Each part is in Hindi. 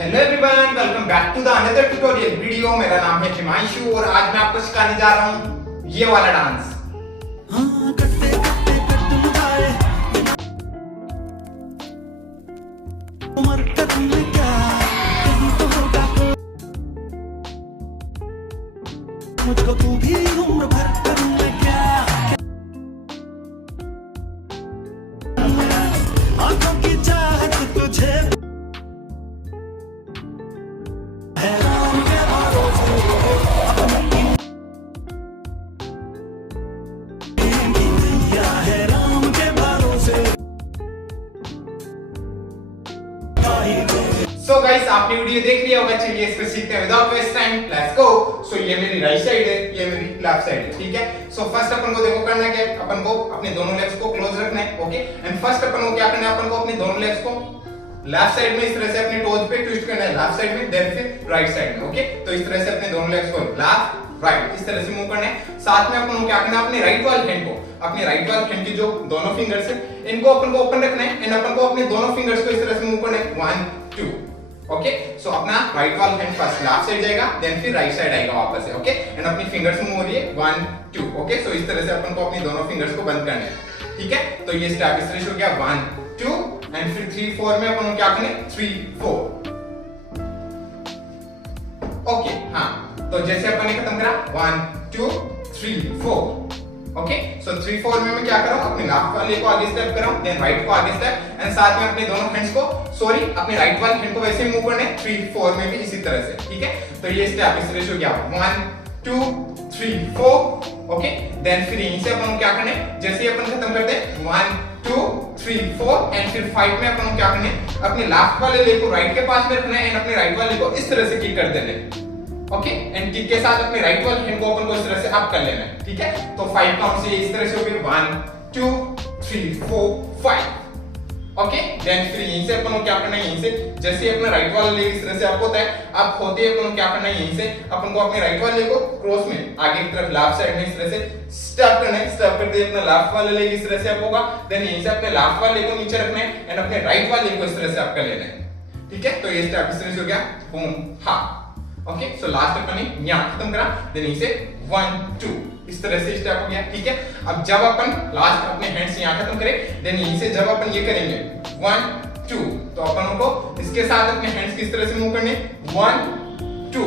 Hello everyone, welcome back to the another tutorial video. मेरा नाम है हिमांशु और आज मैं आपको सिखाने जा रहा हूँ ये वाला डांस। मुझको तू भी उम्र भर करूँगा क्या, आंखों की चाहत तुझे है, राम के भरोसे है, राम के भरोसे। सो गाइस, आपने वीडियो देख लिया होगा। चलिए इसको सीखते हैं without waste time, let's go. So ये मेरी राइट साइड है, ये मेरी लेफ्ट साइड है, ठीक है। सो फर्स्ट अपन को देखो करना क्या है, अपन को अपने दोनों लेग्स को क्लोज रखना है, ओके। एंड फर्स्ट अपन को क्या करना है, अपन को अपने दोनों लेग्स को लेफ्ट साइड में इस तरह से अपने टोज पे ट्विस्ट करना है, लेफ्ट साइड में, देन फिर राइट साइड में, ओके। तो इस तरह से अपने दोनों लेग्स को लेफ्ट राइट इस तरह से मूव करना है। साथ में अपन को क्या करना है, अपने राइट वाले हैंड को, अपने राइट वाले हैंड की जो दोनों फिंगर्स है इनको अपन को ओपन रखना है एंड अपन को अपने दोनों फिंगर्स को इस तरह से मूव करना है, 1 2, ओके। सो अपना राइट वाला हैंड फर्स्ट लेफ्ट साइड जाएगा, देन फिर राइट साइड आएगा वापस से, ओके। एंड अपनी फिंगर्स मूव हो रही है 1 2, ओके। सो इस तरह से अपन को अपनी दोनों फिंगर्स को बंद करना है, ठीक है। तो ये स्टेप इस तरह से हो गया 1 2 एंड फिर 3 4 में अपन को क्या करना है, 3 4, ओके। हाँ, तो जैसे अपन ने खत्म करा 1 2 3 4, ओके। सो 3 4 में मैं क्या कर रहा हूं, अपने लेफ्ट वाले को आगे स्टेप कर रहा हूं, देन राइट को आगे स्टेप एंड साथ में अपने दोनों हैंड्स को अपने राइट वाले हैंड को वैसे मूव करना है 3 4 में भी इसी तरह से, ठीक है। तो ये स्टेप इस तरह से हो गया 1 2 3 4, ओके। देन फिर यहीं से अपन को क्या करना है, जैसे ही अपन खत्म करते हैं 1 2 3 4 एंड फिर 5 में अपन को क्या करना है, अपने लेफ्ट वाले लेग को राइट के पास में रखना है एंड अपने राइट वाले को इस तरह से किक कर देना है, ओके। एंड किक के साथ अपने राइट वाले हैंड को अपन को इस तरह से अप कर लेना है, ठीक है। तो 5 काउंट से इस तरह से हो गए 1 2 3 4 5, ओके। देन फिर यहीं से अपन को क्या करना है, यहीं से जैसे अपना राइट वाला लेग इस तरह से अप होता है, अब होते ही अपन को क्या करना है, यहीं से अपन को अपने राइट वाले लेग को क्रॉस में आगे की तरफ लेफ्ट साइड में इस तरह से स्टेप करना है। स्टेप करते अपना लेफ्ट वाला लेग इस तरह से अप होगा, देन यहीं से अपने लेफ्ट वाले लेग को नीचे रखना है एंड अपने राइट वाले लेग को इस तरह से अप कर लेना है, ठीक है। तो ये स्टेप इस तरह से हो गया बूम हा, ओके। सो लास्ट अपन ने यहां खत्म करा, देन इसे 1 2 इस तरह से स्टेप हो गया, ठीक है। अब जब अपन लास्ट अपने हैंड्स यहां खत्म करें, देन यहीं से जब अपन ये करेंगे 1 2, तो अपन को इसके साथ अपने हैंड्स किस तरह से मूव करने 1 2,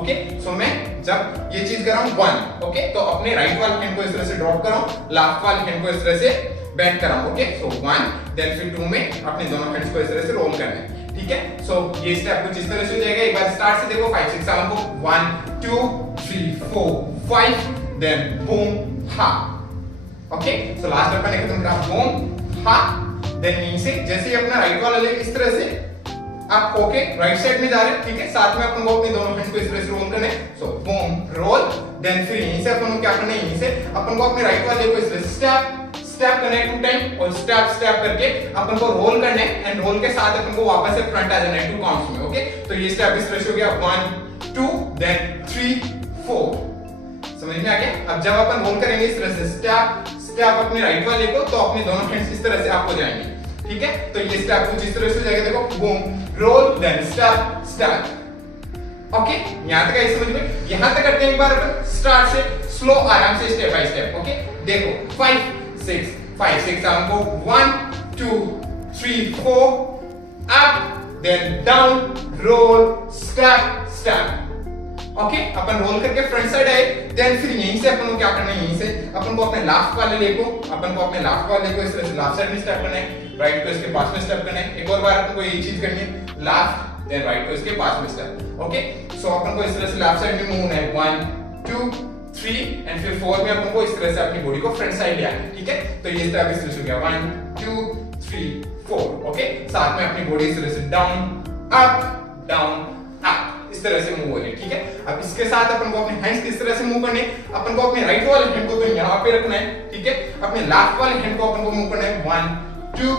ओके। सो मैं जब ये चीज कर रहा हूं 1, ओके, तो अपने राइट वाले हैंड को इस तरह से ड्रॉप कर रहा हूं, लेफ्ट वाले हैंड को इस तरह से बेंड कर रहा हूं, ओके। सो 1 देन फिर 2 में अपने दोनों हैंड्स को इस तरह से रोल करना है, ठीक है। सो ये स्टेप कुछ इस तरह से हो जाएगा। एक बार स्टार्ट से देखो 5 6 7 को 1 2 3 4 5 देन बूम हा, ओके। सो लास्ट अपन ने खत्म करा बूम हा, देन यहीं से जैसे ही अपना राइट वाला लेग इस तरह से आप ओके राइट साइड में जा रहे हैं, ठीक है। साथ में अपन को अपने दोनों हैंड्स को इस तरह से रोल करने, सो बूम रोल, देन फिर यहीं से अपन को क्या करना है, यहीं से अपन को अपने राइट वाले को इस तरह से स्टेप करना है 2 टाइम और स्टेप करके अपन को रोल करना है एंड रोल के साथ अपन को वापस से फ्रंट आ जाना है 2 काउंट्स में, ओके। तो ये स्टेप इस तरह से हो गया 1 2 देन 3 4, समझ में आ गया। अब जब अपन रोल करेंगे इस तरह से स्टेप अपने राइट वाले को, तो अपने दोनों हैंड्स इस तरह से अप हो जाएंगे, ठीक है। तो ये स्टेप कुछ इस तरह से हो जाएगा, देखो boom roll then step, okay. यहां तक आई समझ में। यहां तक करते हैं एक बार अपन स्टार्ट से स्लो आराम से स्टेप बाय स्टेप, ओके। देखो 5 6 5 6 7 को 1 2 3 4 up then down roll step, okay. अपन रोल करके फ्रंट साइड आए, देन फिर यहीं से अपन को क्या करना है, यहीं से अपन को अपने लेफ्ट वाले लेग को इस तरह से लेफ्ट साइड में स्टेप करना है, राइट को इसके पास में स्टेप करना है। एक और बार अपन को यही चीज करनी है, लेफ्ट देन राइट को इसके पास में स्टेप, ओके। सो अपन को इस तरह से लेफ्ट साइड में मूव होना है 1 2 3 एंड फिर 4 में अपन को इस तरह से अपनी बॉडी को फ्रंट साइड ले आना है, ठीक है। तो ये स्टेप इस तरह से हो गया 1 2 3 4, ओके। साथ में अपनी बॉडी इस तरह से डाउन अप इस तरह से मूव हो रही है, ठीक है। अब इसके साथ अपन को अपने हैंड्स किस तरह से मूव करने, अपन को अपने राइट वाले हैंड को तो यहां पे रखना है, ठीक है। अपने लेफ्ट वाले हैंड को अपन को मूव करना है 1 2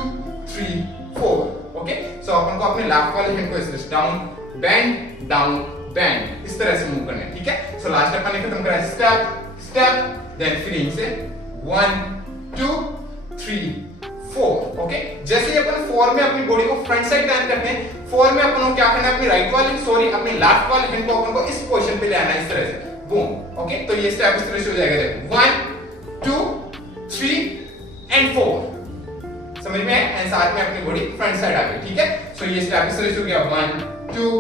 3 4, ओके। सो अपन को अपने लेफ्ट वाले हैंड को इस तरह से डाउन बैंड इस तरह से मूव करना है, ठीक है। सो लास्ट अपन ने खत्म करा स्टेप देन फिर यहीं से 1 2 3 4 ओके। जैसे ही अपन 4 में अपनी बॉडी को फ्रंट साइड टर्न करते हैं, 4 में अपन को क्या करना है, अपनी राइट वाली सॉरी अपनी लेफ्ट वाले हैंड को अपन को इस पोजीशन पे ले आना है इस तरह से, बूम ओके। तो ये स्टेप इस तरह से हो जाएगा, देखो 1 2 3 एंड 4, समझ में आया, एंड साथ में अपनी बॉडी फ्रंट साइड आ गई, ठीक है। सो ये स्टेप इस तरह से हो गया 1 2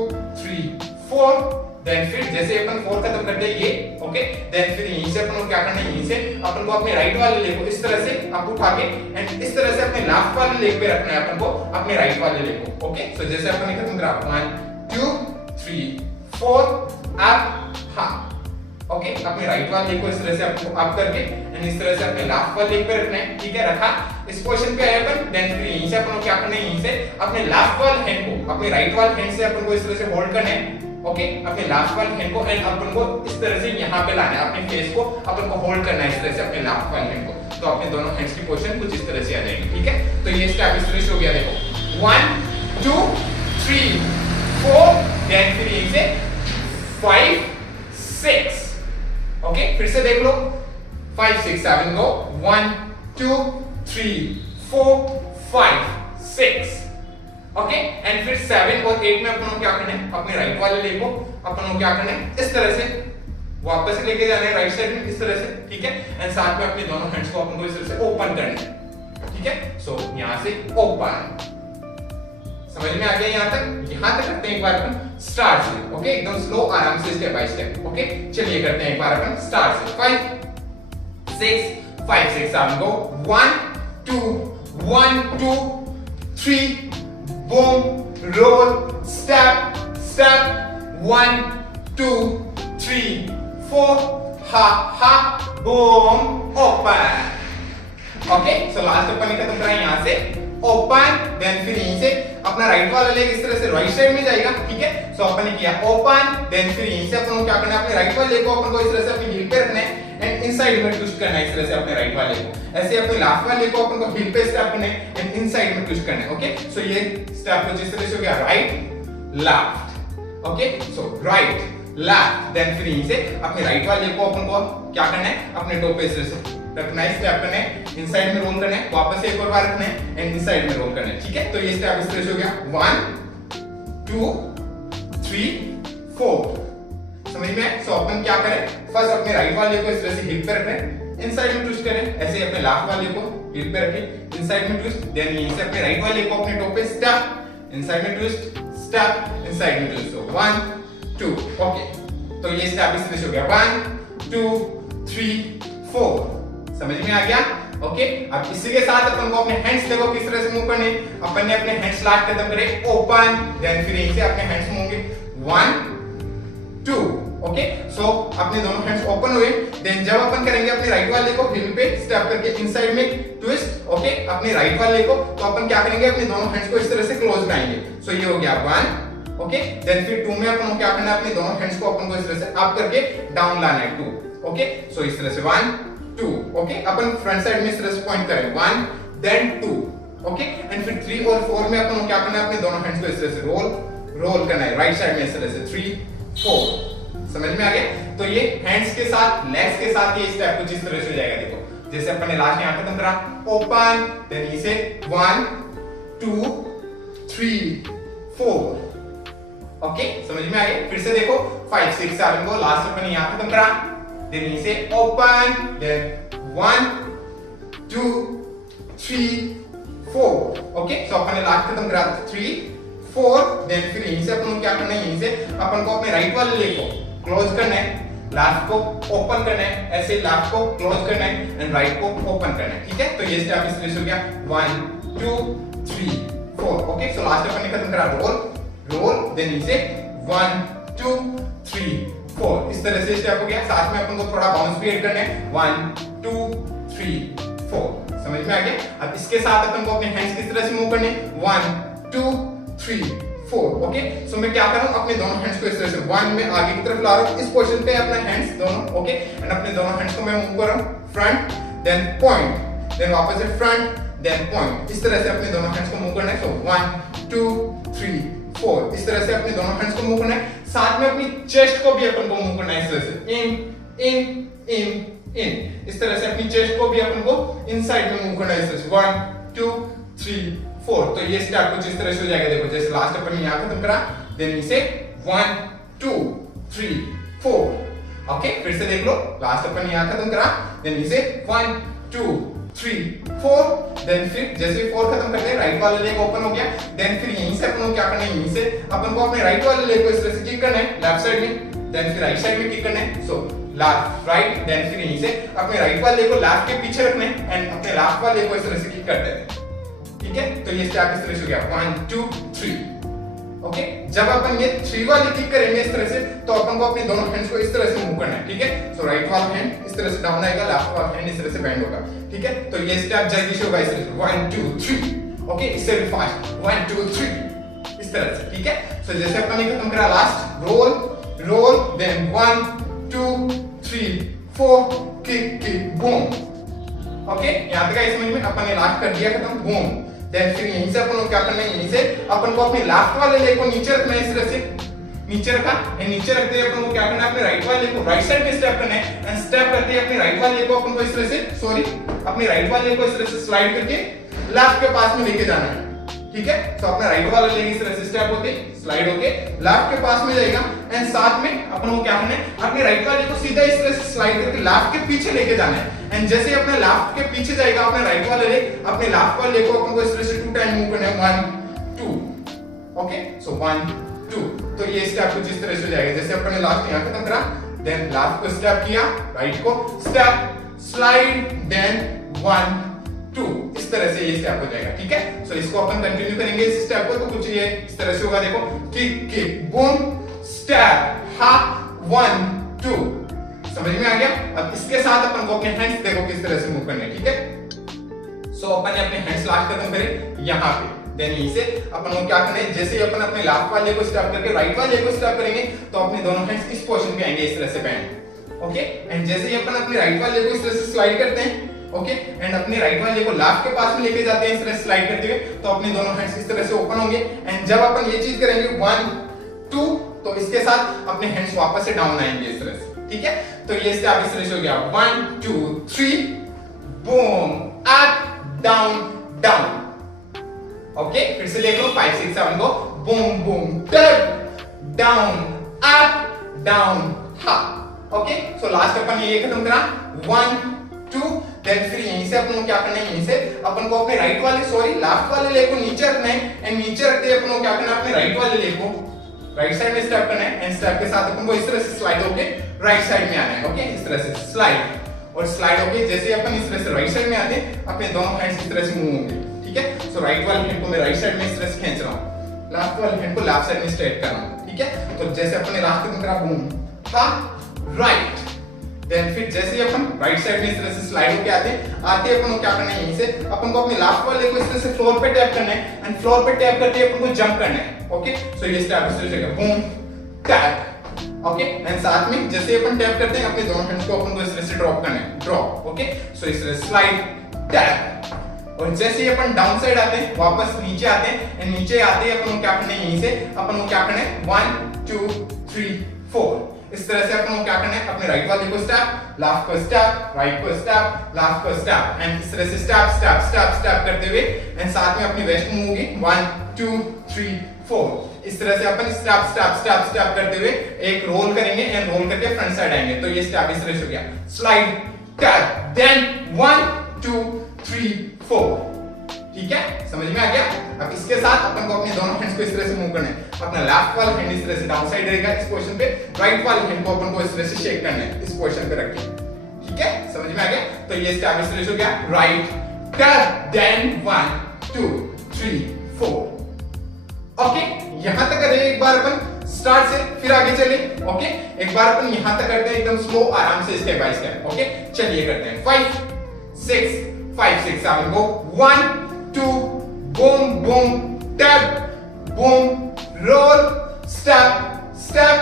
3 4। देन फिर जैसे अपन 4 खत्म करते हैं ये ओके, देन फिर यहीं से अपन को क्या करना है, यहीं से अपन को अपने राइट वाले लेग को इस तरह से अप उठा के एंड इस तरह से अपने लेफ्ट वाले लेग पे रखना है अपन को, अपने राइट वाले लेग को ओके। सो जैसे अपन ने खत्म करा 1 2 3 4 अप हां ओके, अपने राइट वाले लेग को इस तरह से अप करके एंड इस तरह से अपने लेफ्ट वाले लेग पे रखना है, ठीक है। रखा, इस पोजीशन पे आए अपन, देन फिर यहीं से अपन को क्या करना है, यहीं से अपने लेफ्ट वाले हैंड को अपने राइट वाले हैंड से अपन को इस तरह से होल्ड करना है ओके, अपने लेफ्ट वाले हैंड को एंड अपन को इस तरह से यहां पे लाना है, अपने फेस को अपन को होल्ड करना है इस तरह से अपने लेफ्ट वाले हैंड को, तो अपने दोनों हैंड्स की पोजीशन कुछ इस तरह से आ जाएगी, ठीक है। तो ये स्टेप इस तरह से हो गया, देखो 1 2 3 4 देन फिर यहीं से 5 6 ओके, फिर से देख लो 5 6 7 गो 1 2 3 4 5 6 ओके, एंड फिर 7 और 8 में अपन को क्या करना है, अपने राइट वाले लेग को अपन को क्या करना है, इस तरह से वापस लेके जाना है राइट साइड में इस तरह से, ठीक है। एंड साथ में अपने दोनों हैंड्स को अपन को इस तरह से ओपन करना है, ठीक है। सो यहां से ओपन, समझ में आ गया यहां तक करते हैं एक बार अपन स्टार्ट से ओके, एकदम स्लो आराम से स्टेप बाय स्टेप ओके। चलिए करते हैं एक बार अपन स्टार्ट से 5 6 7 गो 1 2 1 2 3 boom roll step step 1 2 3 4 ha boom open okay. So last अपन ने खत्म करा यहां से ओपन, देन फिर यहीं से अपना राइट वाला लेग इस तरह से राइट साइड में जाएगा, ठीक है। सो अपन ने किया ओपन, देन फिर यहीं से अपन को क्या करना है, अपने राइट वाले लेग को अपन को इस तरह से अपनी हील पे रखना है एंड इनसाइड में ट्विस्ट करना है इस तरह से अपने राइट वाले को, ऐसे अपने लेफ्ट वाले को अपन को हील पे स्टेप करना है एंड इनसाइड में ट्विस्ट करना है ओके। सो ये स्टेप कुछ इस तरह से हो गया, राइट लेफ्ट ओके। सो राइट लेफ्ट, देन फिर यहीं से अपने राइट वाले को अपन को क्या करना है, अपने टो पे इस तरह से रखना है, स्टेप करना है, इनसाइड में रोल करना है, वापस से एक और बार रखना है एंड इनसाइड में रोल करना है, ठीक है। तो ये स्टेप इस तरह से हो गया 1 2 3 4, समझ में आया। सो अपन क्या करें, फर्स्ट अपने राइट वाले को इस तरह से हिप पे रखें, इनसाइड में ट्विस्ट करें, ऐसे अपने लेफ्ट वाले को हिप पे रखें, इनसाइड में ट्विस्ट, देन यहीं से अपने राइट वाले को अपने टो पे स्टेप, इनसाइड में ट्विस्ट स्टेप, इनसाइड में ट्विस्ट, सो 1 2 ओके। तो ये स्टेप इस तरह से हो गया 1 2 3 4, समझ में आ गया ओके। अब इसी के साथ अपन को अपने हैंड्स देखो किस तरह से मूव करने, अपन ने अपने हैंड्स लास्ट खत्म करे ओपन, देन फिर यहीं से अपने हैंड्स मूव होंगे 1 2 ओके। सो अपने दोनों हैंड्स ओपन हुए, देन जब अपन करेंगे अपने राइट वाले को हिल पे स्टेप करके इनसाइड में ट्विस्ट ओके, अपने राइट वाले को, तो अपन क्या करेंगे, अपने दोनों हैंड्स को इस तरह से क्लोज कराएंगे। सो ये हो गया 1 ओके, देन फिर 2 में अपन को क्या करना है, अपने दोनों हैंड्स को अपन को इस तरह से अप करके डाउन लाना है 2 ओके। सो इस तरह से 1 2 ओके, अपन फ्रंट साइड में इस तरह से पॉइंट करें 1 देन 2 ओके, एंड फिर 3 और 4 में अपन को क्या करना है, अपने दोनों हैंड्स को इस तरह से रोल करना है राइट साइड में इस तरह से 3 4, समझ में आ गया। तो ये हैंड्स के साथ लेग्स के साथ ये स्टेप कुछ इस तरह से हो जाएगा, देखो जैसे अपन ने लास्ट यहां खत्म करा ओपन, देन इसे 1 2 3 4 ओके, समझ में आ गया। फिर से देखो 5 6 7 को लास्ट अपन यहां खत्म करा, then you say open, then 1 2 3 4 okay। so अपन ने लास्ट खत्म करा 3 4, then फिर यहीं से अपन को क्या करना है, यहीं से अपन को अपने राइट वाले लेग को क्लोज करना है, लेफ्ट को ओपन करना है, ऐसे लेफ्ट को क्लोज करना है एंड राइट को ओपन करना है, ठीक है। तो ये स्टेप इस तरह से हो गया 1 2 3 4 ओके। सो लास्ट अपन ने खत्म करा रोल, देन यहीं से 1 2 3 4, इस तरह से स्टेप हो गया। साथ में अपन को थोड़ा बाउंस भी ऐड करना है 1 2 3 4, समझ में आ गया। अब इसके साथ अपन को अपने हैंड्स किस तरह से मूव करने 1 2 3 4 ओके। सो मैं क्या कर रहा हूं, अपने दोनों हैंड्स को इस तरह से 1 में आगे की तरफ ला रहा हूं, इस पोजीशन पे अपने हैंड्स दोनों ओके, एंड अपने दोनों हैंड्स को मैं मूव कर रहा हूं फ्रंट देन पॉइंट, देन वापस से फ्रंट देन पॉइंट, इस तरह से अपने दोनों हैंड्स को मूव करना है। सो 1 2 3 4, इस तरह से अपने दोनों हैंड्स को मूव करना है। साथ में अपनी चेस्ट को भी अपन को मूव करना है इस तरह से इन, इस तरह से अपनी चेस्ट को भी अपन को इनसाइड में मूव करना है इस तरह से 1 2 3 4। तो ये स्टेप कुछ इस तरह से हो जाएगा। देखो जैसे लास्ट अपन यहाँ खत्म करा, देन इसे 1 2 3 4। ओके, फिर से देख लो, लास्ट अपन यहाँ खत्म करा, देन इसे 1 2 3 4। देन फिर जैसे 4 खत्म करते हैं, राइट वाला लेग ओपन हो गया। देन फिर यहीं से अपन को क्या करना है, यहीं से अपन को अपने राइट वाले लेग को इस तरह से किक करना है लेफ्ट साइड में, देन फिर राइट साइड में किक करना है। सो लेफ्ट राइट, देन फिर यहीं से अपने राइट वाले लेग को लेफ्ट के पीछे रखना है एंड अपने लेफ्ट वाले लेग को इस तरह से किक करते हैं। ठीक है, तो ये स्टेप इस तरह से हो गया 1 2 3। ओके, जब अपन ये 3 वाली किक करेंगे इस तरह से, तो अपन को अपने दोनों हैंड्स को इस तरह से मूव करना है। ठीक है, सो राइट वाला हैंड इस तरह से डाउन आएगा, लेफ्ट वाला हैंड इस तरह से बेंड होगा। ठीक है, तो ये स्टेप जल्दी से होगा इस तरह से 1 2 3। ओके, इससे भी फास्ट 1 2 3 इस तरह से। ठीक है, सो जैसे अपन ने खत्म करा, last roll roll, then 1 2 3 4 kick kick boom. Okay, यहां तक समझ में, अपन ने लास्ट कर दिया खत्म, बूम। देन फिर यहीं से अपन को क्या करना है, यहीं से अपन को अपने लेफ्ट वाले लेग को नीचे रखना है इस तरह से, नीचे रखा एंड नीचे रखते हुए अपन को क्या करना है, अपने राइट वाले लेग को राइट साइड में स्टेप करना है एंड स्टेप करते हैं अपने राइट वाले लेग को अपन को इस तरह से, सॉरी, अपने राइट वाले लेग को इस तरह से स्लाइड करके लेफ्ट के पास में लेके जाना है। ठीक है, तो अपना राइट वाला लेग इस तरह से स्टेप होते स्लाइड होके लेफ्ट के पास में जाएगा एंड साथ में अपन को क्या करना है, अपने राइट वाले को सीधा इस तरह से स्लाइड करके लेफ्ट के पीछे लेके जाना है एंड जैसे अपने लेफ्ट के पीछे जाएगा अपने राइट वाले लेग, अपने लेफ्ट वाले लेग को अपन को इस तरह से 2 टाइम मूव करना है 1 2। ओके, सो 1 2। तो ये स्टेप कुछ इस तरह से हो जाएगा। जैसे अपन ने लास्ट यहां खत्म करा, देन लेफ्ट को स्टेप किया, राइट को स्टेप स्लाइड, देन 1 2 इस तरह से ये स्टेप हो जाएगा। ठीक है, सो इसको अपन कंटिन्यू करेंगे इस स्टेप को, तो कुछ ये इस तरह से होगा। देखो, किक किक बूम स्टेप हा 1 2। समझ में आ गया? अब इसके साथ अपन को अपने हैंड्स देखो किस तरह से मूव करने हैं। ठीक है, सो अपन ने अपने हैंड्स लास्ट खत्म करे यहाँ पे, देन यहीं से अपन को क्या करना है, जैसे अपन अपने लेफ्ट वाले को स्टेप करके राइट वाले को स्टेप करेंगे, तो अपने दोनों हैंड्स इस पोजीशन पे आएंगे इस तरह से बैंड। ओके, एंड जैसे ही अपन अपने राइट वाले को इस तरह से स्लाइड करते हैं, ओके, एंड अपने राइट वाले को लेफ्ट के पास में लेके जाते हैं इस तरह स्लाइड करते हुए, तो अपने दोनों हैंड्स इस तरह से ओपन होंगे एंड जब अपन ये चीज करेंगे 1 2, तो इसके साथ अपने हैंड्स वापस से डाउन आएंगे इस तरह से। ठीक है, तो ये स्टेप इस तरह से हो गया 1 2 3 boom up down down. Okay, फिर से देख लो 5 6 7 को, बूम बूम टप डाउन अप डाउन हा। ओके, सो लास्ट अपन ये खत्म करा 1 2, देन फिर यहीं से अपन को क्या करना है, यहीं से अपन को अपने राइट वाले सॉरी लेफ्ट वाले लेग को नीचे रखना है एंड नीचे रखते हैं अपन को क्या करना है, अपने राइट वाले लेग को राइट साइड में स्टेप करना है एंड स्टेप के साथ अपन को इस तरह से स्लाइड होके राइट साइड में आना है। ओके, इस तरह से स्लाइड और स्लाइड होके जैसे अपन इस तरह से राइट साइड में आते हैं, अपने दोनों हैंड्स इस तरह से मूव होंगे। ठीक है, सो राइट वाले हैंड को मैं राइट साइड में इस तरह से खींच रहा हूं, लेफ्ट वाले हैंड को लेफ्ट साइड में स्ट्रेट कर रहा हूं। ठीक है, तो जैसे अपने लास्ट खत्म करा, बूम हा राइट, देन फिर जैसे ही अपन राइट साइड में इस तरह से स्लाइड होके आते अपन को क्या करना है, यहीं से अपन को अपने लेफ्ट वाले को इस तरह से फ्लोर पे टैप करना है एंड फ्लोर पे टैप करके अपन को जंप करना है। ओके, सो ये स्टेप इस तरह से बूम टैप। ओके, एंड साथ में जैसे अपन टैप करते हैं, अपने दोनों हैंड्स को अपन को इस तरह से ड्रॉप करना है, ड्रॉप। ओके, सो इस तरह स्लाइड टैप और जैसे ही अपन डाउन साइड आते हैं, वापस नीचे आते हैं एंड नीचे आते ही अपन को क्या करना है, यहीं से अपन को क्या करना है 1 2 3 4 इस तरह से अपन को क्या करना है, अपने राइट वाले को स्टेप, लेफ्ट को स्टेप, राइट को स्टेप, लेफ्ट को स्टेप एंड इस तरह से स्टेप स्टेप स्टेप स्टेप करते हुए एंड साथ में अपनी वेस्ट मूव होगी 1 2 3 4 इस तरह से अपन स्टेप स्टेप स्टेप स्टेप करते हुए एक रोल करेंगे एंड रोल करके फ्रंट साइड आएंगे। तो ये स्टेप इस तरह से हो गया, स्लाइड टैप, देन 1 2 3 4। ठीक है, समझ में आ गया? अब इसके साथ अपन को अपने दोनों हैंड्स को इस तरह से मूव करना है, अपना लेफ्ट वाला हैंड इस तरह से डाउन साइड रहेगा इस पोजीशन पे, राइट वाले हैंड को अपन को इस तरह से शेक करना है इस पोजीशन पे रख के। ठीक है, समझ में आ गया? तो ये स्टेप इस तरह से हो गया, राइट टैप, देन 1 2 3 4। ओके, यहां तक करें एक बार अपन स्टार्ट से, फिर आगे चले। ओके, एक बार अपन यहां तक करते हैं एकदम स्लो आराम से स्टेप बाय स्टेप। ओके, चलिए करते हैं 5 6 7 गो, 1 2 boom boom tap boom roll step step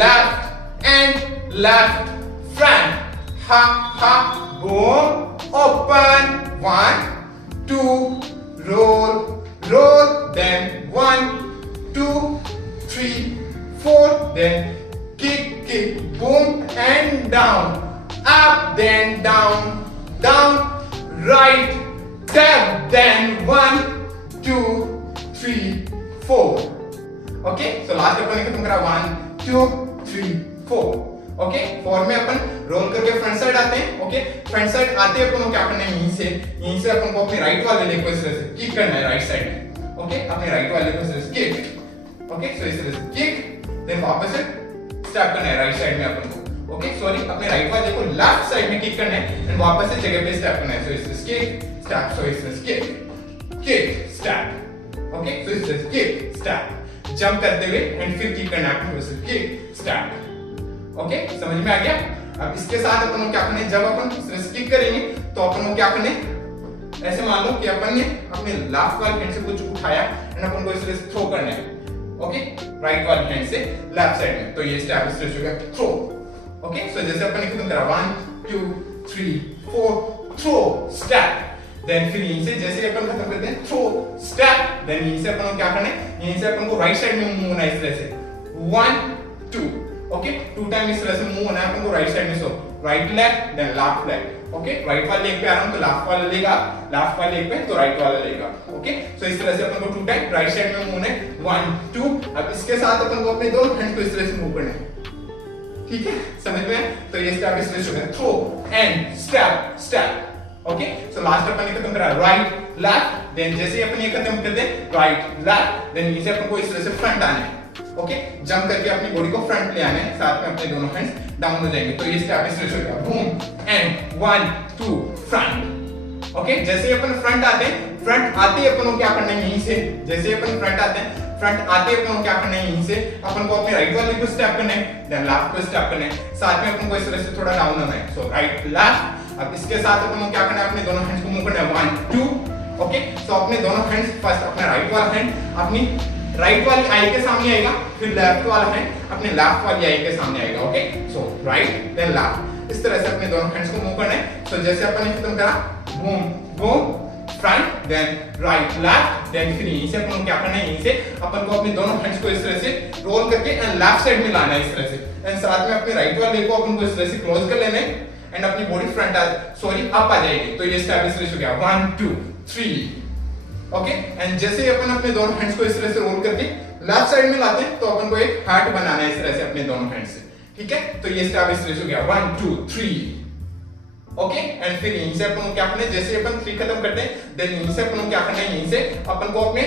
left and left front ha ha boom open 1 2 roll roll then 1 2 3 4 then kick boom and down up then down right step, then 1 2 3 4. Okay, so last अपन ने खत्म करा 1 2 3 4. ओके, 4 में अपन रोल करके फ्रंट साइड आते हैं. ओके, फ्रंट साइड आते अपन को क्या करना है, यहीं से अपन को अपने राइट वाले लेग को इस तरह से किक करना है राइट साइड में. ओके, अपने राइट वाले को इस तरह से किक. ओके, सो इस तरह से किक, देन वापस से स्टेप करना है राइट साइड में अपन को. ओके, सॉरी, अपने राइट वाले को लेफ्ट साइड में किक करना है एंड वापस से जगह पे स्टेप करना है. सो इस तरह से किक स्टेप, सो इस तरह से किक स्टेप. ओके, सो इस तरह से किक स्टेप, जंप करते हुए एंड फिर किक करना है अपन को, किक स्टेप. ओके, समझ में आ गया. अब इसके साथ अपन को क्या करना है, जब अपन इस तरह से किक करेंगे तो अपन को क्या करना है, ऐसे मान लो कि अपन ने अपने लेफ्ट वाले हैंड से कुछ उठाया एंड अपन को इस तरह से थ्रो करना है. ओके, राइट वाले हैंड से लेफ्ट साइड में, तो ये स्टेप इस तरह से हो गया थ्रो. ओके, सो जैसे अपन ने खत्म करा 1 2 3 4 थ्रो स्टेप, देन फिर यहीं से जैसे अपन खत्म करते हैं थ्रो स्टेप, देन यहीं से अपन को क्या करना है, यहीं से अपन को राइट साइड में मूव होना है इस तरह से 1 2. ओके, 2 टाइम इस तरह से मूव होना है अपन को राइट साइड में. So right leg then left leg. Okay, right वाले लेग पे आ रहा हूं तो लेफ्ट वाला लेग आप, लेफ्ट वाले लेग पे तो राइट वाला लेग आप. ओके, सो इस तरह से अपन को 2 टाइम राइट साइड में मूव होना है 1 2. अब इसके साथ अपन को अपने दोनों हैंड को इस तरह से मूव करना है. ठीक है, समझ में? तो ये स्टेप इस तरह से होगा throw and step step. Okay, so last अपन ने खत्म करा राइट लेफ्ट, देन जैसे ही अपन ये खत्म करते हैं राइट लेफ्ट, देन नीचे अपन को इस तरह से फ्रंट आना है. ओके, जंप करके अपनी बॉडी को फ्रंट ले आना है, साथ में अपने दोनों हैंड्स डाउन हो जाएंगे. तो ये स्टेप इस तरह से होगा बूम एंड 1 2 फ्रंट. ओके, जैसे ही अपन फ्रंट आते हैं, फ्रंट आते ही अपन को क्या करना है, यहीं से जैसे ही अपन फ्रंट आते हैं, फ्रंट आते ही अपन को क्या करना है, यहीं से अपन को अपने राइट वाले को स्टेप करना है, देन लेफ्ट को स्टेप करना है, साथ में अपन को इस तरह से थोड़ा डाउन होना है. सो राइट लेफ्ट. अब इसके साथ अपन को क्या करना है, अपने दोनों हैंड्स को मूव करना है 1 2. ओके, सो अपने दोनों हैंड्स फर्स्ट अपना राइट वाला हैंड अपनी राइट वाली आई के सामने आएगा, फिर लेफ्ट वाला हैंड अपने लेफ्ट वाली आई के सामने आएगा. ओके, सो राइट देन लेफ्ट, इस तरह से अपने दोनों हैंड्स को मूव करना है. सो जैसे अपन ने खत्म करा boom boom front then right left, then फिर यहीं से अपन को क्या करना है, यहीं से अपन को अपने दोनों हैंड्स को इस तरह से रोल करके एंड लेफ्ट साइड में लाना है इस तरह से, एंड साथ में अपने राइट वाले को अपन को इस तरह से क्लोज कर लेना है एंड अपनी बॉडी फ्रंट अप आ जाएगी. तो ये स्टेप इस तरह से हो गया 1 2 3. ओके, एंड जैसे ही अपन अपने दोनों हैंड्स को इस तरह से रोल करके लेफ्ट साइड में लाते हैं तो अपन को एक हार्ट बनाना है इस तरह से अपने दोनों हैंड से. ठीक है, तो ये स्टेप इस तरह से हो गया 1 2 3. ओके, एंड फिर यहीं से अपन को क्या करना है, जैसे अपन 3 खत्म करते हैं, देन यहीं से अपन को क्या करना है, यहीं से अपन को अपने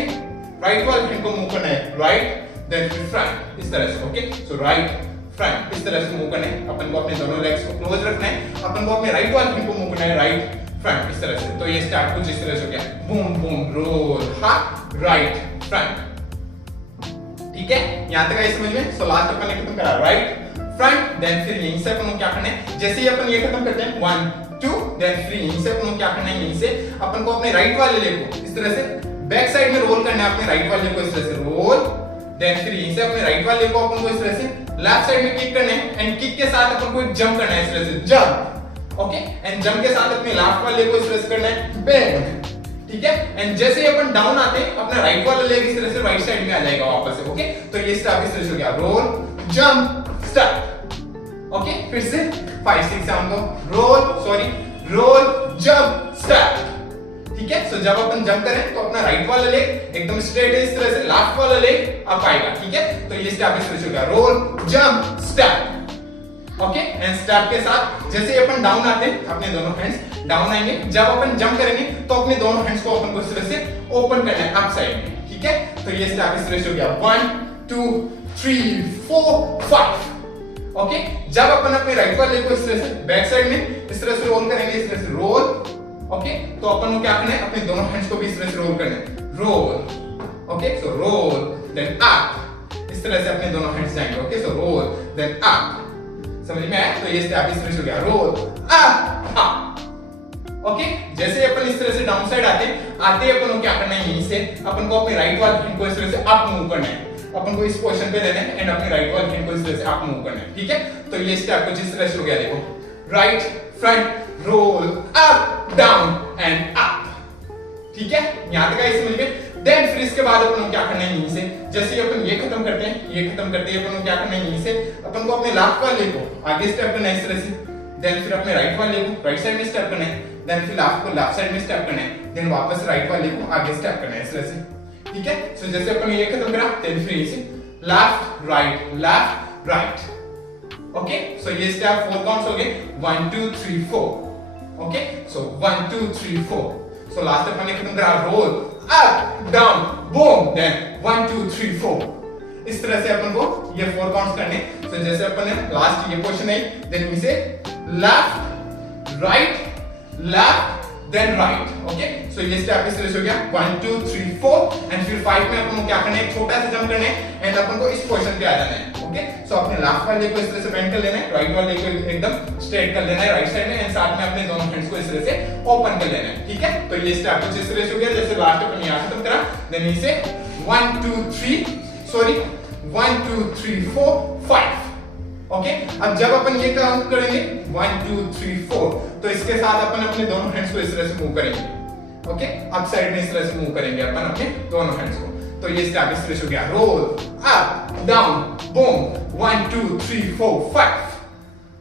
राइट वाले हैंड को मूव करना है राइट, देन फिर फ्रंट इस तरह से. ओके, सो राइट फ्रंट इस तरह से मूव करना है. अपन को अपने दोनों लेग्स को क्लोज रखना है, अपन को अपने राइट वाले हैंड को मूव करना है राइट फ्रंट इस तरह से. तो ये स्टेप कुछ इस तरह से हो गया बूम बूम रोल हा राइट फ्रंट. ठीक है, यहां तक आई समझ में? सो लास्ट अपन ने खत्म करा राइट फ्रंट, देन फिर यहीं से अपन को क्या करना है, जैसे ही अपन ये खत्म करते हैं 1 2, देन फिर यहीं से अपन को क्या करना है, यहीं से अपन को अपने राइट वाले लेग को इस तरह से बैक साइड में रोल करना है, अपने राइट वाले को इस तरह से रोल, देन फिर यहीं से अपने राइट वाले को अपन को इस तरह से लेफ्ट साइड में किक करना है एंड किक के साथ अपन को एक जंप करना है इस तरह से जंप. ओके, एंड जंप के साथ अपने लेफ्ट वाले को इस तरह से करना है बेंड. ठीक है, एंड जैसे ही अपन डाउन आते हैं अपना राइट वाला लेग इस तरह से राइट साइड में आ जाएगा वापस से. ओके, तो ये स्टेप इस तरह से हो गया रोल जंप स्टेप. ओके, फिर से 5 6 7 दो रोल जंप स्टेप. ठीक है, सो जब अपन जंप करें तो अपना राइट वाला लेग एकदम स्ट्रेट है इस तरह से, लेफ्ट वाला लेग अप आएगा. ठीक है, तो ये स्टेप इस तरह से हो गया roll jump step. Okay, and step के साथ जैसे अपन डाउन आते हैं अपने दोनों हैंड्स डाउन आएंगे, जब अपन जंप करेंगे तो अपने दोनों हैंड्स को अपन को इस तरह से ओपन करना है अप साइड में. ठीक है, तो ये स्टेप इस तरह से हो गया 1 2 3 4 5. ओके, जब अपन अपने राइट वाले को इस तरह से बैक साइड में इस तरह से रोल करेंगे, इस तरह से रोल. ओके, तो अपन को क्या करना है, अपने दोनों हैंड्स को भी इस तरह से रोल करना है roll. Okay, so roll then up, इस तरह से अपने दोनों हैंड्स जाएंगे. Okay, so roll then up. समझ में आया? तो ये स्टेप इस तरह से हो गया रोल अप. ओके, जैसे अपन इस तरह से डाउन साइड आते अपन को क्या करना है, यहीं से अपन को अपने राइट वाले हैंड को इस तरह से अप मूव करना है. अपन को इस पोजीशन पे लेना है एंड अपने राइट वाले हैंड को इस तरह से अप मूव करना है. ठीक है, तो ये स्टेप कुछ इस तरह से हो गया. देखो right front role up down and up. ठीक है, यहां तक आई समझ में? देन फिर इसके बाद अपन को क्या करना है, यहीं से जैसे ही अपन ये खत्म करते हैं, ये खत्म करते हैं अपन को क्या करना है, यहीं से अपन को अपने लेफ्ट वाले को आगे स्टेप करना है इस तरह से, देन फिर अपने राइट वाले को राइट साइड में स्टेप करना है, देन फिर लेफ्ट को लेफ्ट साइड में स्टेप करना है, देन वापस राइट वाले को आगे स्टेप करना है इस तरह से, ठीक है। सो जैसे अपन ये खत्म करा, देन फिर इसे लेफ्ट राइट, ओके। सो ये स्टेप 4 काउंट्स हो गए, 1 2 3 4, ओके। सो 1 2 3 4। सो लास्ट अपन ने खत्म करा, roll up down boom, then 1 2 3 4। इस तरह से अपन को ये 4 काउंट्स करने। सो जैसे अपन ने लास्ट ये क्वेश्चन है, देन इसे left right then right, okay. So ये स्टेप इस तरह से हो गया, 1 2 3 4। एंड फिर 5 में अपन को क्या करना है, छोटा सा जंप करना है एंड अपन को इस पोजीशन पे आ जाना है, ओके। सो अपने लेफ्ट वाले को इस तरह से बेंड कर लेना है, राइट वाले को एकदम स्ट्रेट कर लेना है राइट साइड में, एंड साथ में अपने दोनों हैंड्स को इस तरह से ओपन कर लेना है, ठीक है। तो ये स्टेप कुछ इस तरह से हो गया, जैसे लास्ट अपन यहां खत्म करा, देन इसे 1 2 3 4 5, ओके। अब जब अपन ये काउंट करेंगे 1 2 3 4, तो इसके साथ अपन अपने दोनों हैंड्स को इस तरह से मूव करेंगे, ओके। अप साइड में इस तरह से मूव करेंगे अपन अपने दोनों हैंड्स को। तो ये स्टेप इस तरह से हो गया, role up down boom, 1 2 3 4 5,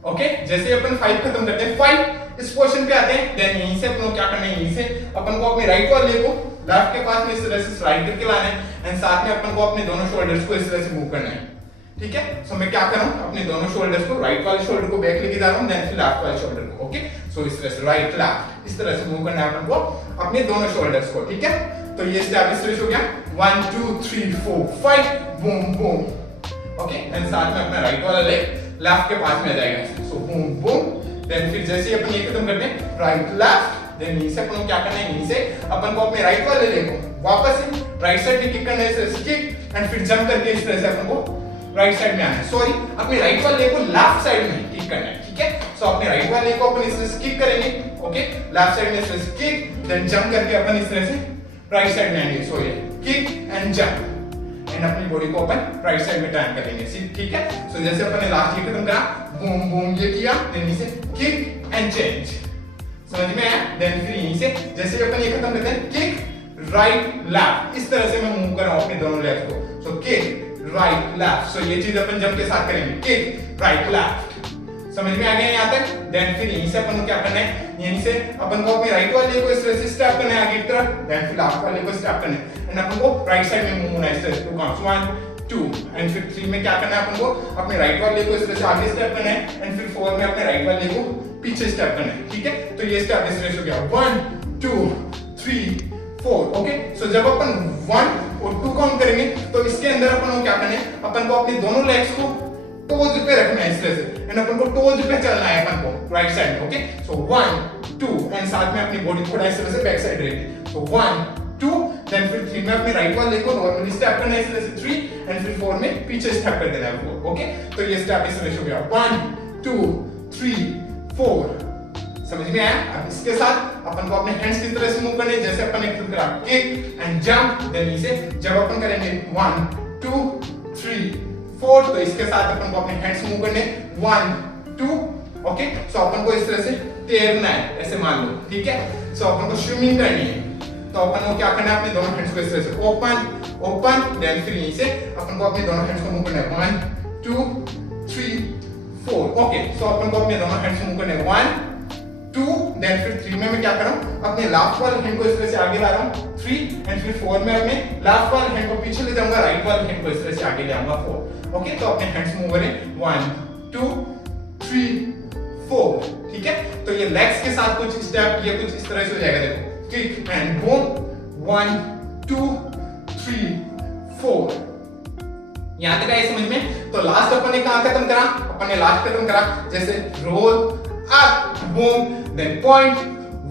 okay. जैसे अपन 5 खत्म करते हैं, 5 इस पोजीशन पे आते हैं, देन यहीं से अपन को क्या करना है, यहीं से अपन को अपने राइट वाले को लेफ्ट के पास में इस तरह से स्लाइड करके लाना है, एंड साथ में अपन को अपने दोनों शोल्डर्स को इस तरह से मूव करना है, ठीक है। सो मैं क्या कर रहा हूं, अपने दोनों शोल्डर्स को, राइट वाले शोल्डर को बैक लेके जा रहा हूं, देन फिर लेफ्ट वाले शोल्डर को, ओके। सो इस तरह से राइट लेफ्ट इस तरह से मूव करना है अपन को अपने दोनों शोल्डर्स को, ठीक है। तो ये स्टेप इस तरह से हो गया, 1 2 3 4 5 बूम बूम, ओके। एंड साथ में अपना राइट वाला लेग लेफ्ट के पास में आ जाएगा, सो बूम बूम। देन फिर जैसे ही अपन ये खत्म करते हैं, राइट लेफ्ट, देन यहीं से अपन को क्या करना है, यहीं से अपन को अपने राइट वाले लेग को वापस से राइट साइड में किक करना है, इस किक, एंड फिर जंप करके इस तरह से अपन को राइट साइड में आना है, सॉरी अपने राइट वाले को लेफ्ट साइड में किक करना है, ठीक है। सो अपने राइट वाले को अपन इस तरह से किक करेंगे, ओके, लेफ्ट साइड में इस तरह से किक, देन जंप करके अपन इस तरह से राइट साइड में आएंगे, सो ये किक एंड जंप, एंड अपनी बॉडी को अपन राइट साइड में टर्न करेंगे, ठीक है। सो जैसे अपन ने लास्ट ये खत्म करा, बूम बूम ये किया, देन इसे किक एंड चेंज, समझ में आया। देन फिर यहीं से जैसे अपन ये खत्म करते हैं, किक राइट लेफ्ट, इस तरह से मैं मूव कर रहा हूं अपने दोनों लेग्स को, सो किक राइट लेफ्ट। सो ये चीज अपन जंप के साथ करेंगे, किक राइट लेफ्ट, समझ में आ गया यहाँ तक। देन फिर यहीं से अपन को क्या करना है, यहीं से अपन को अपने राइट वाले को इस तरह से स्टेप करना है आगे की तरफ, देन फिर लेफ्ट वाले को स्टेप करना है, एंड अपन को राइट साइड में मूव होना है इस तरह से, 2 काउंट्स 1 2, एंड फिर 3 में क्या करना है अपन को, अपने राइट वाले को इस तरह से आगे स्टेप करना है, एंड फिर 4 में अपने राइट वाले को पीछे स्टेप करना है, ठीक है। तो ये स्टेप इस तरह से हो गया, 1 2 3 4, ओके। सो जब अपन 1 और 2 काउंट करेंगे, तो इसके अंदर अपन को क्या करना है, अपन को अपने दोनों लेग्स को टोज पे रखना है इस तरह से, एंड अपन को टोज पे चलना है अपन को राइट साइड में, ओके। सो 1 2, एंड साथ में अपनी बॉडी थोड़ा इस तरह से बैक साइड रहेगी, सो 1 2, देन फिर 3 में अपने राइट वाले को नॉर्मली स्टेप करना है इस तरह से 3, एंड फिर 4 में पीछे स्टेप कर देना है 4, ओके। तो ये स्टेप इस तरह से हो गया, 1 2 3 4, समझ में आया। अब इसके साथ अपन को अपने हैंड्स की तरह से मूव करने, जैसे अपन ने करा किक एंड जंप, देन इसे जब अपन करेंगे 1 2 3 4, तो इसके साथ अपन को अपने हैंड्स मूव करने 1 2, ओके। सो अपन को इस तरह से तैरना है, ऐसे मान लो, ठीक है। सो अपन को स्विमिंग करनी है, तो अपन को क्या करना है, अपने दोनों हैंड्स को इस तरह से ओपन, देन फिर यहीं से अपन को अपने दोनों हैंड्स को मूव करना है 1 2 3 4, ओके। सो अपन को अपने दोनों हैंड्स मूव करने 1 2, देन फिर 3 में मैं क्या कर रहा हूं, अपने लेफ्ट वाले हैंड को इस तरह से आगे ला रहा हूं 3, एंड फिर 4 में अपने लेफ्ट वाले हैंड को पीछे ले जाऊंगा, राइट वाले हैंड को इस तरह से आगे ले आऊंगा 4, ओके। तो अपने हैंड्स मूव करें 1 2 3 4, ठीक है। तो ये लेग्स के साथ कुछ स्टेप ये कुछ इस तरह से हो जाएगा, देखो किक एंड बूम 1 2 3 4, यहां तक आए समझ में। तो लास्ट अपन ने कहां खत्म करा, अपन ने लास्ट खत्म करा जैसे role up boom, then point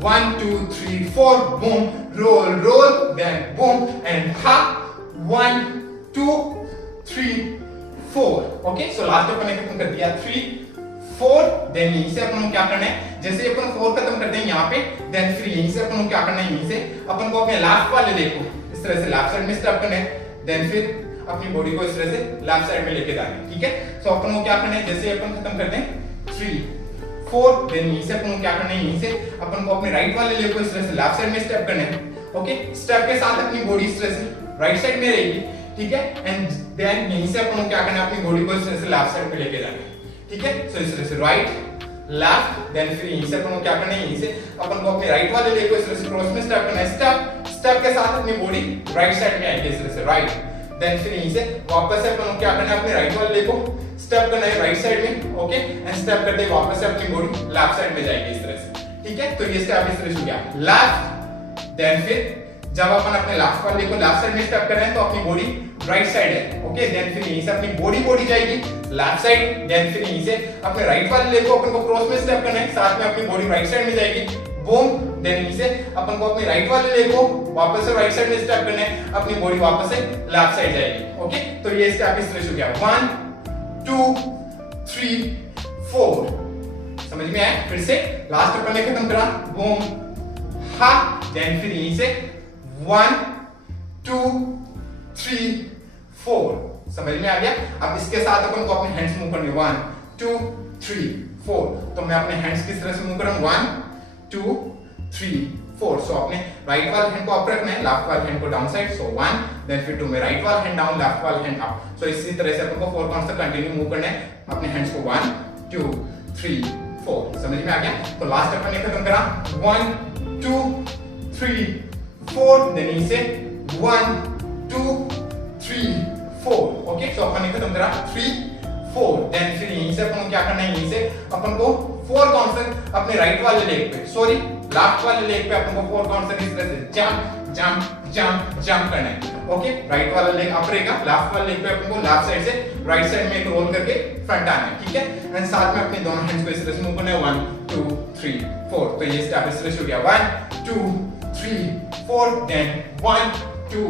1 2 3 4 boom, roll, then boom and hop 1 2 3 4, okay। so last अपन ने खत्म कर दिया 3 4, then यहीं से अपन को क्या करना है, जैसे अपन 4 खत्म करते हैं यहाँ पे, then फिर यहीं से अपन को क्या करना है, यहीं से अपन को अपने लेफ्ट वाले लेग को इस तरह से लेफ्ट साइड में स्टेप करना है, then फिर अपनी बॉडी को इस तरह से लेफ्ट साइड में लेके जाना है, ठीक है। सो अपन को क्या करना है, जैसे अपन खत्म करते हैं 3 4, देन यहीं से अपन को क्या करना है, यहीं से अपन को अपने राइट वाले लेग को इस तरह से लेफ्ट साइड में स्टेप करना है, ओके। स्टेप के साथ अपनी बॉडी इस तरह से राइट साइड में रहेगी, ठीक है। एंड देन यहीं से अपन को क्या करना है, अपनी बॉडी को इस तरह से लेफ्ट साइड पे लेके जाना है, ठीक है। सो इस तरह से राइट लेफ्ट, देन फिर यहीं से अपन को क्या करना है, यहीं से अपन को अपने राइट वाले लेग को इस तरह से क्रॉस में स्टेप करना है, स्टेप के साथ अपनी बॉडी राइट साइड में आएगी इस तरह से, राइट, देन फिर यहीं से वापस से अपन को क्या करना है, अपने राइट वाले लेग को स्टेप करना है राइट साइड में, ओके, एंड स्टेप करते वापस से अपनी बॉडी लेफ्ट साइड में जाएगी इस तरह से, ठीक है। तो ये स्टेप इस तरह से हो गया लेफ्ट, देन फिर जब अपन अपने लेफ्ट वाले को लेफ्ट साइड में स्टेप कर रहे हैं तो अपनी बॉडी राइट साइड है, ओके, देन फिर यहीं से अपनी बॉडी जाएगी लेफ्ट साइड, देन फिर यहीं से अपने राइट वाले लेग को अपन को क्रॉस में स्टेप करना है, साथ में अपनी बॉडी राइट साइड में जाएगी, बूम, देन यहीं से अपन को अपने राइट वाले लेग को वापस से राइट साइड में स्टेप करना है, अपनी बॉडी वापस से लेफ्ट साइड जाएगी, ओके। तो ये स्टेप इस तरह से हो गया 1 2 3 4, समझ में आया? फिर से लास्ट अपन ने खत्म करा, बूम हा, देन फिर यहीं से 1 2 3 4, समझ में आ गया? अब इसके साथ अपन को अपने हैंड्स मूव करने 1 2 3 4, तो मैं अपने हैंड्स किस तरह से मूव करूं 1 2 3 4, सो अपने राइट वाला हैंड को अप रखना है, लेफ्ट वाला हैंड को डाउन साइड, सो 1, देन फिर 2 में राइट वाला हैंड डाउन, लेफ्ट वाला हैंड अप, सो इसी तरह से अपन को 4 काउंट्स तक कंटिन्यू मूव करना है अपने हैंड्स को 1 2 3 4, समझ में आ गया? तो लास्ट अपन ने खत्म करा 1 2 3 4, देन इसे 1 2 3 4, ओके, सो अपन ने खत्म करा 3 4, देन फिर यहीं से अपन को क्या करना है, यहीं से अपन को 4 काउंट्स तक अपने राइट वाले लेग पे, सॉरी लेफ्ट वाले लेग पे अपन को 4 काउंट्स तक इस तरह से जंप जंप जंप जंप करना है, ओके, राइट वाला लेग अप रहेगा, लेफ्ट वाले लेग पे अपन को लेफ्ट साइड से राइट साइड में एक रोल करके फ्रंट आना है, ठीक है, एंड साथ में अपने दोनों हैंड्स को इस तरह से मूव करना है 1 2 3 4, तो ये स्टेप इस तरह से हो गया 1 2 3 4, देन 1 2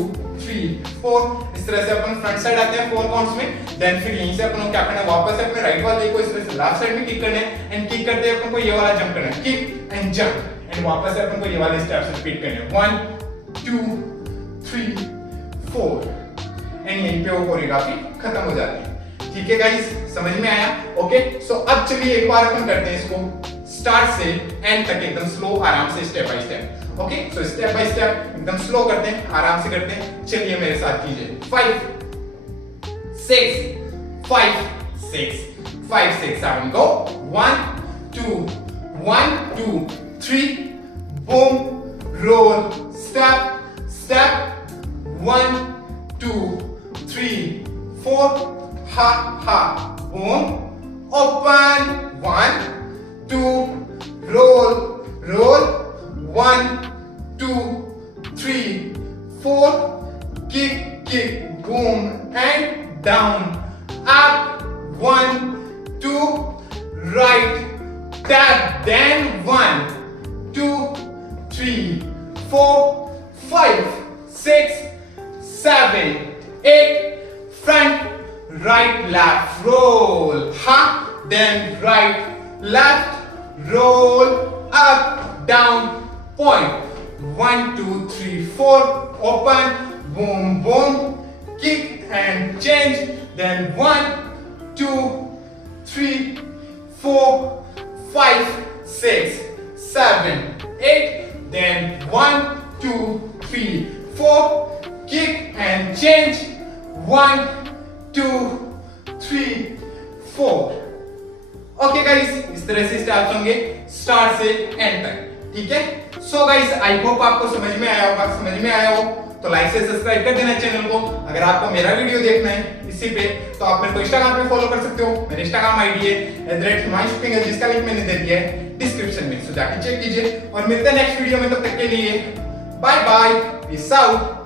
3 4, इस तरह से अपन फ्रंट साइड आते हैं 4 काउंट्स में, देन फिर यहीं से अपन को क्या करना है, वापस से अपने राइट वाले लेग को इस तरह से लेफ्ट साइड में किक करना है, एंड किक करते अपन को ये वाला जंप करना है, किक एंड जंप, एंड वापस से अपन को ये वाले स्टेप्स रिपीट करने हैं 1 2 3 4, एंड यहीं पे वो कोरियोग्राफी खत्म हो जाती है, ठीक है गाइस, समझ में आया? ओके, सो अब चलिए एक बार अपन करते हैं इसको स्टार्ट से एंड तक एकदम स्लो आराम से step by step, okay, so step by step एकदम स्लो करते हैं, आराम से करते हैं, चलिए मेरे साथ कीजिए 5 6 5 6 5 6 7 गो 1 2 1 2 3 boom roll step 1 2 3 4 ha ha boom open 1 2 roll 1 2 3 4 kick boom and down up 1 2 right tap then 1 2 3 4 5 6 7 8 front right left roll ha then right left roll up down point 1 2 3 4 open boom boom kick and change then 1 2 3 4 5 6 7 8 then 1 2 3 4 kick and change 1 2 3 4, okay guys, इस तरह से स्टेप्स होंगे स्टार्ट से एंड तक, ठीक है। सो गाइस, आई होप आपको समझ में आया होगा, समझ में आया हो तो लाइक से सब्सक्राइब कर देना चैनल को। अगर आपको मेरा वीडियो देखना है इसी पे तो आप मेरे को इंस्टाग्राम पे फॉलो कर सकते हो, मेरा इंस्टाग्राम आईडी है @himanshufinger, जिसका लिंक मैंने दे दिया है डिस्क्रिप्शन में, सो जाके चेक कीजिए और मिलते हैं नेक्स्ट वीडियो में, तब तक के लिए बाय बाय, पीस आउट।